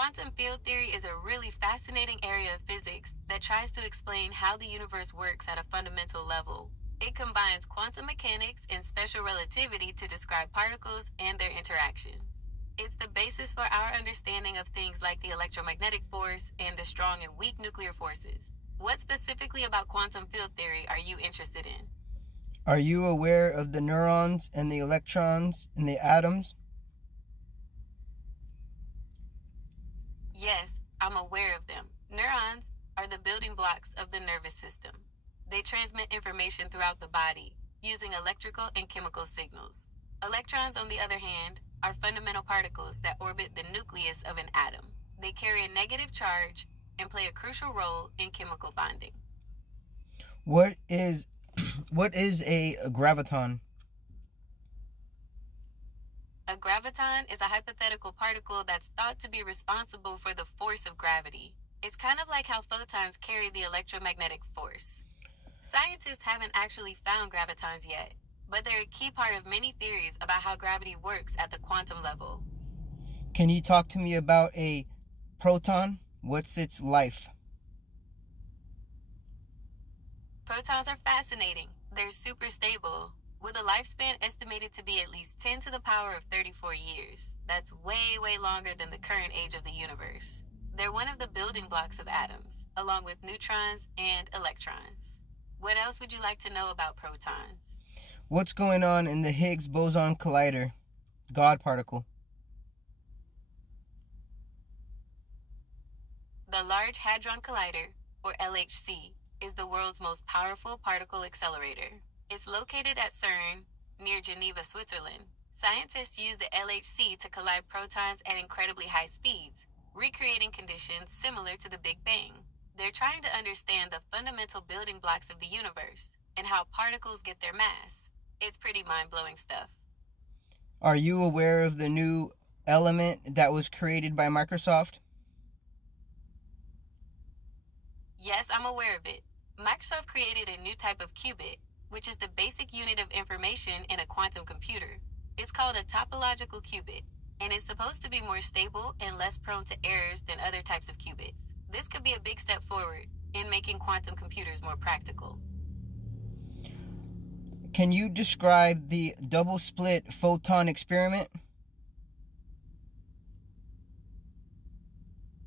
Quantum field theory is a really fascinating area of physics that tries to explain how the universe works at a fundamental level. It combines quantum mechanics and special relativity to describe particles and their interactions. It's the basis for our understanding of things like the electromagnetic force and the strong and weak nuclear forces. What specifically about quantum field theory are you interested in? Are you aware of the neurons and the electrons and the atoms? Yes, I'm aware of them. Neurons are the building blocks of the nervous system. They transmit information throughout the body using electrical and chemical signals. Electrons, on the other hand, are fundamental particles that orbit the nucleus of an atom. They carry a negative charge and play a crucial role in chemical bonding. What is a graviton? A graviton is a hypothetical particle that's thought to be responsible for the force of gravity. It's kind of like how photons carry the electromagnetic force. Scientists haven't actually found gravitons yet, but they're a key part of many theories about how gravity works at the quantum level. Can you talk to me about a proton? What's its life? Protons are fascinating. They're super stable, with a lifespan estimated to be at least 10 to the power of 34 years. That's way, way longer than the current age of the universe. They're one of the building blocks of atoms, along with neutrons and electrons. What else would you like to know about protons? What's going on in the Higgs boson collider, God particle? The Large Hadron Collider, or LHC, is the world's most powerful particle accelerator. It's located at CERN, near Geneva, Switzerland. Scientists use the LHC to collide protons at incredibly high speeds, recreating conditions similar to the Big Bang. They're trying to understand the fundamental building blocks of the universe and how particles get their mass. It's pretty mind-blowing stuff. Are you aware of the new element that was created by Microsoft? Yes, I'm aware of it. Microsoft created a new type of qubit, which is the basic unit of information in a quantum computer. It's called a topological qubit, and it's supposed to be more stable and less prone to errors than other types of qubits. This could be a big step forward in making quantum computers more practical. Can you describe the double slit photon experiment?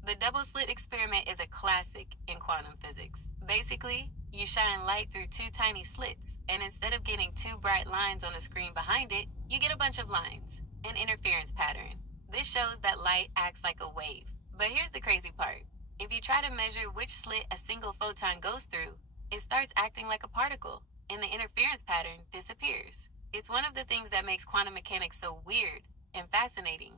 The double slit experiment is a classic in quantum physics. Basically, you shine light through two tiny slits, and instead of getting two bright lines on a screen behind it, you get a bunch of lines, an interference pattern. This shows that light acts like a wave. But here's the crazy part. If you try to measure which slit a single photon goes through, it starts acting like a particle, and the interference pattern disappears. It's one of the things that makes quantum mechanics so weird and fascinating.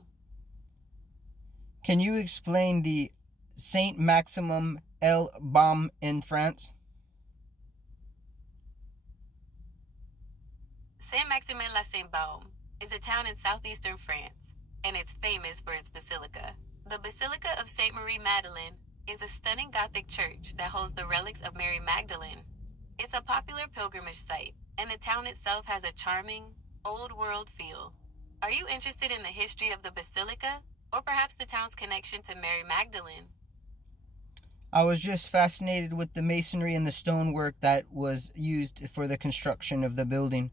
Can you explain the Saint Maximum El Baume in France? Saint-Maximin-la-Saint-Baume is a town in southeastern France, and it's famous for its basilica. The Basilica of Sainte Marie Magdalene is a stunning Gothic church that holds the relics of Mary Magdalene. It's a popular pilgrimage site, and the town itself has a charming, old-world feel. Are you interested in the history of the basilica, or perhaps the town's connection to Mary Magdalene? I was just fascinated with the masonry and the stonework that was used for the construction of the building.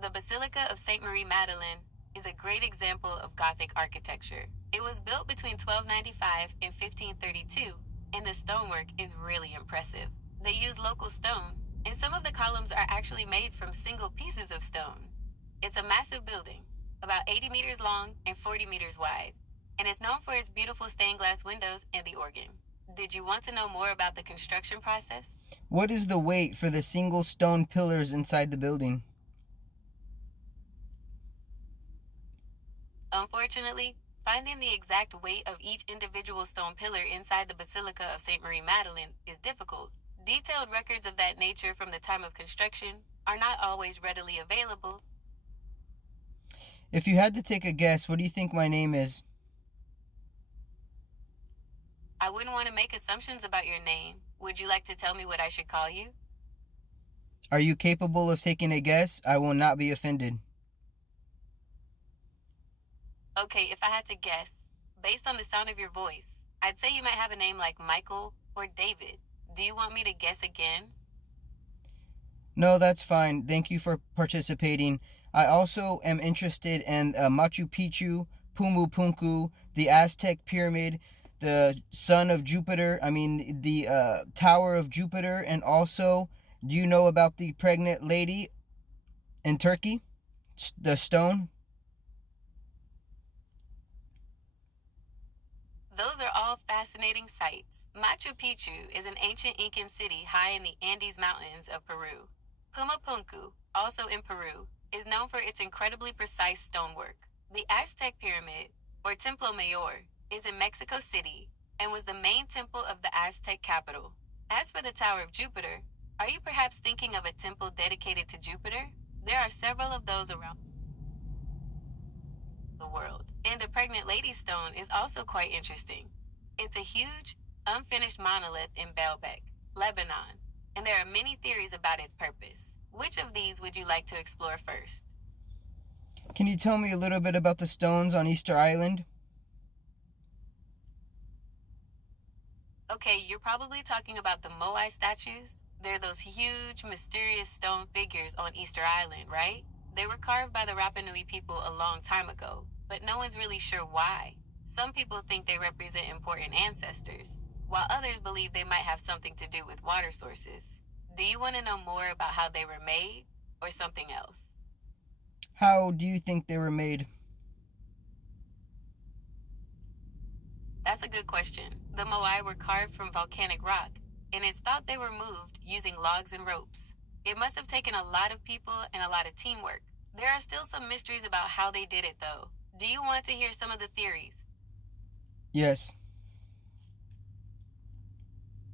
The Basilica of Sainte Marie Magdalene is a great example of Gothic architecture. It was built between 1295 and 1532, and the stonework is really impressive. They use local stone, and some of the columns are actually made from single pieces of stone. It's a massive building, about 80 meters long and 40 meters wide, and it's known for its beautiful stained glass windows and the organ. Did you want to know more about the construction process? What is the weight for the single stone pillars inside the building? Unfortunately, finding the exact weight of each individual stone pillar inside the Basilica of Sainte Marie Magdalene is difficult. Detailed records of that nature from the time of construction are not always readily available. If you had to take a guess, what do you think my name is? I wouldn't want to make assumptions about your name. Would you like to tell me what I should call you? Are you capable of taking a guess? I will not be offended. Okay, if I had to guess, based on the sound of your voice, I'd say you might have a name like Michael or David. Do you want me to guess again? No, that's fine. Thank you for participating. I also am interested in Machu Picchu, Pumu Punku, the Aztec Pyramid, the Sun of Jupiter, the Tower of Jupiter, and also, do you know about the pregnant lady in Turkey? The stone? Those are all fascinating sights. Machu Picchu is an ancient Incan city high in the Andes Mountains of Peru. Pumapunku, also in Peru, is known for its incredibly precise stonework. The Aztec Pyramid, or Templo Mayor, is in Mexico City and was the main temple of the Aztec capital. As for the Tower of Jupiter, are you perhaps thinking of a temple dedicated to Jupiter? There are several of those around the world. And the Pregnant Lady Stone is also quite interesting. It's a huge, unfinished monolith in Baalbek, Lebanon, and there are many theories about its purpose. Which of these would you like to explore first? Can you tell me a little bit about the stones on Easter Island? Okay, you're probably talking about the Moai statues. They're those huge, mysterious stone figures on Easter Island, right? They were carved by the Rapa Nui people a long time ago, but no one's really sure why. Some people think they represent important ancestors, while others believe they might have something to do with water sources. Do you want to know more about how they were made, or something else? How do you think they were made? That's a good question. The Moai were carved from volcanic rock, and it's thought they were moved using logs and ropes. It must have taken a lot of people and a lot of teamwork. There are still some mysteries about how they did it, though. Do you want to hear some of the theories? Yes.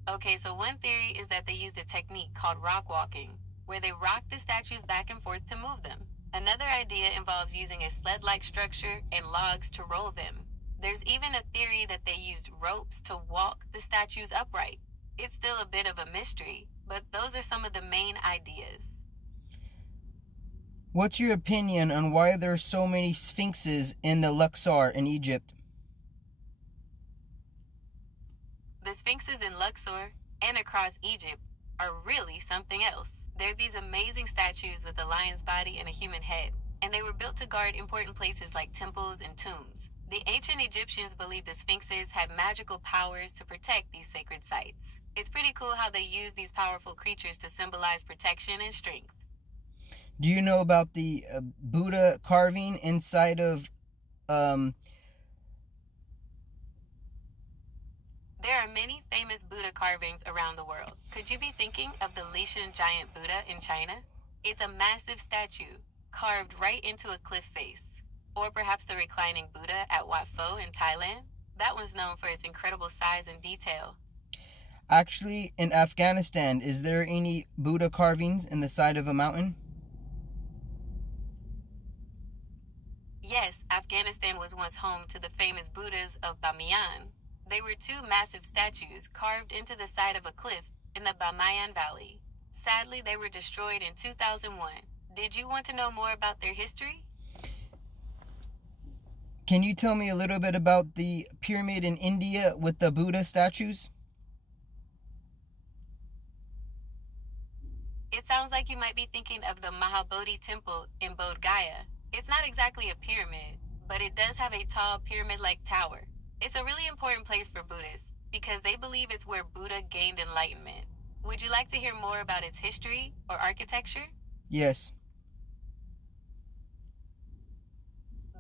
Okay, so one theory is that they used a technique called rock walking, where they rock the statues back and forth to move them. Another idea involves using a sled-like structure and logs to roll them. There's even a theory that they used ropes to walk the statues upright. It's still a bit of a mystery, but those are some of the main ideas. What's your opinion on why there are so many sphinxes in the Luxor in Egypt? The sphinxes in Luxor and across Egypt are really something else. They're these amazing statues with a lion's body and a human head, and they were built to guard important places like temples and tombs. The ancient Egyptians believed the sphinxes had magical powers to protect these sacred sites. It's pretty cool how they use these powerful creatures to symbolize protection and strength. Do you know about the Buddha carving inside of There are many famous Buddha carvings around the world. Could you be thinking of the Lishan giant Buddha in China? It's a massive statue carved right into a cliff face. Or perhaps the reclining Buddha at Wat Pho in Thailand? That one's known for its incredible size and detail. Actually, in Afghanistan, is there any Buddha carvings in the side of a mountain? Yes, Afghanistan was once home to the famous Buddhas of Bamiyan. They were two massive statues carved into the side of a cliff in the Bamiyan Valley. Sadly, they were destroyed in 2001. Did you want to know more about their history? Can you tell me a little bit about the pyramid in India with the Buddha statues? It sounds like you might be thinking of the Mahabodhi Temple in Bodh Gaya. It's not exactly a pyramid, but it does have a tall pyramid-like tower. It's a really important place for Buddhists because they believe it's where Buddha gained enlightenment. Would you like to hear more about its history or architecture? Yes.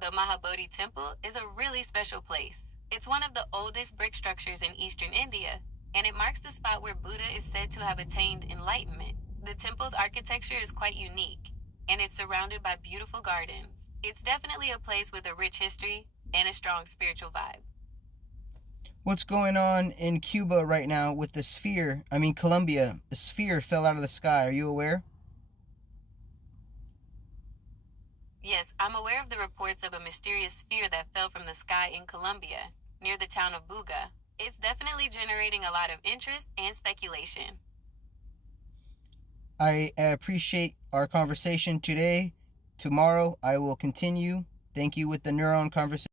The Mahabodhi Temple is a really special place. It's one of the oldest brick structures in eastern India, and it marks the spot where Buddha is said to have attained enlightenment. The temple's architecture is quite unique, and it's surrounded by beautiful gardens. It's definitely a place with a rich history and a strong spiritual vibe. What's going on in Cuba right now with the sphere? Colombia. A sphere fell out of the sky. Are you aware? Yes, I'm aware of the reports of a mysterious sphere that fell from the sky in Colombia, near the town of Buga. It's definitely generating a lot of interest and speculation. I appreciate our conversation today. Tomorrow I will continue. Thank you with the Neuron conversation.